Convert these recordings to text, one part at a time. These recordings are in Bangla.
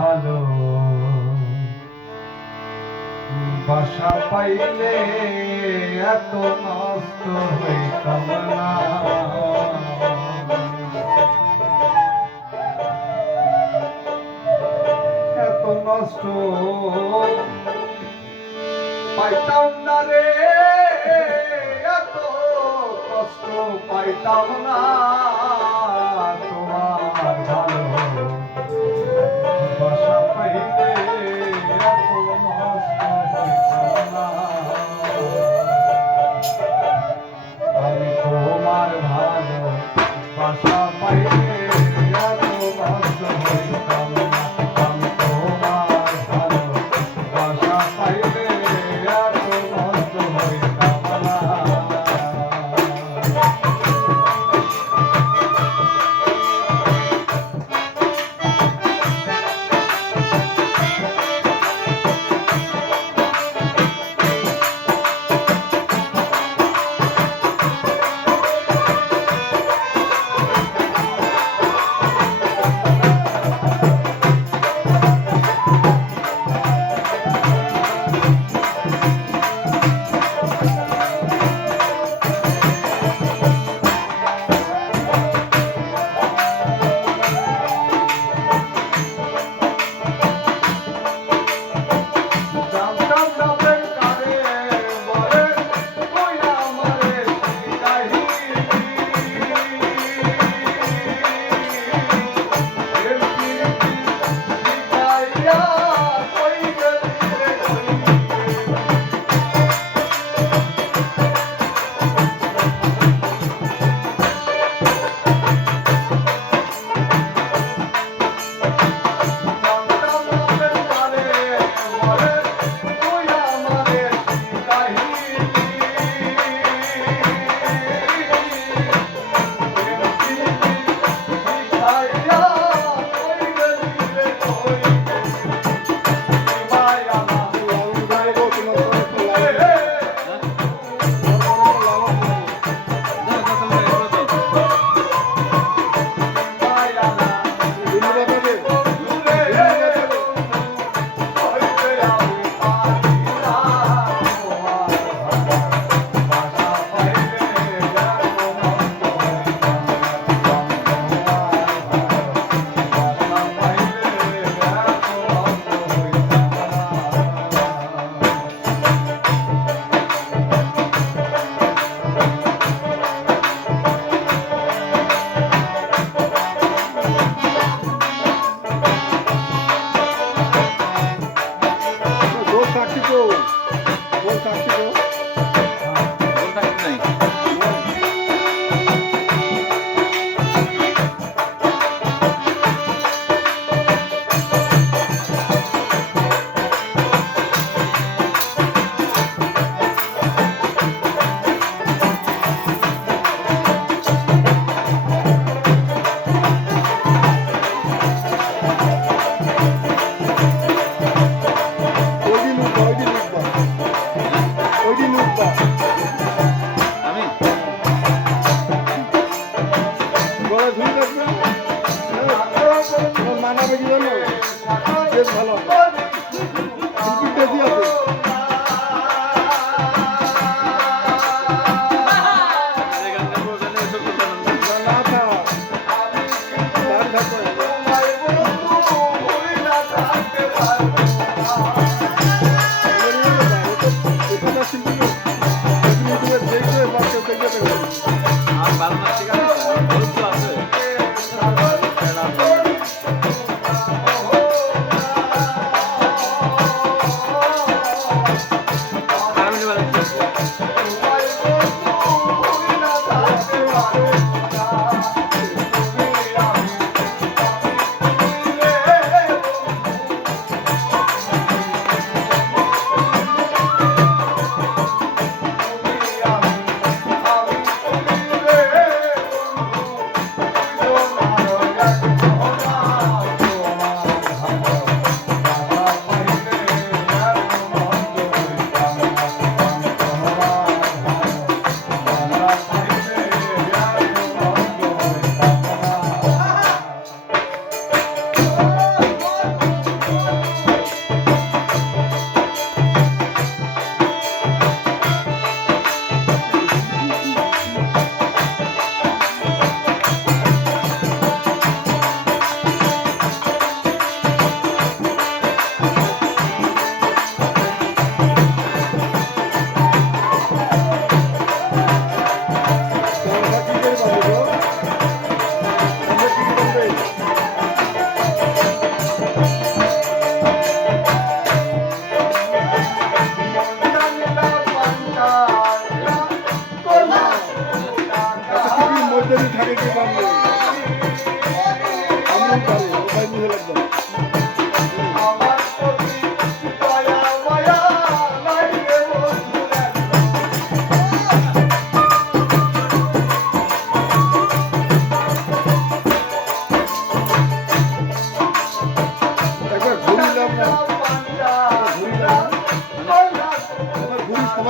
ভালো বাসা পাইলে এত নষ্ট হইতাম না এত নষ্ট পাইতাম না রে এত কষ্ট পাইতাম না তোমার ভালো বাসা পাইলে এত নষ্ট হইতাম না আমি তোমার ভালো বাসা পাইলে এত নষ্ট হইতাম না আমি তোমার ভালো বাসা পাইলে এত নষ্ট হইতাম না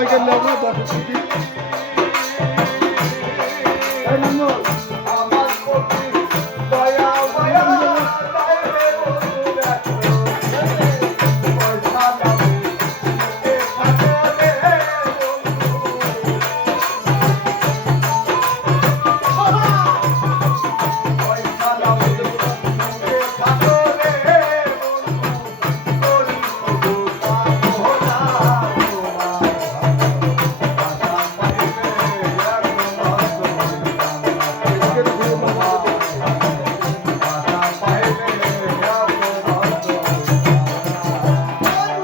সবাইকে নেব না বসে ছুটি এই নামো আমার প্রতি দয়া মায়া তাইলে বন্ধু দেখো পয়সা দাও এ সাগরে বন্ধু পয়সা দাও এ সাগরে বন্ধু করি শুধু কামনা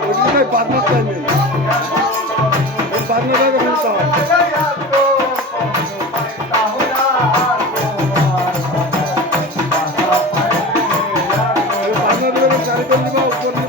ওইগুলোই পার্টনার টাইমে ওই পার্টনাররা কখন হয় পার্টনার চারি করে দিবা উপর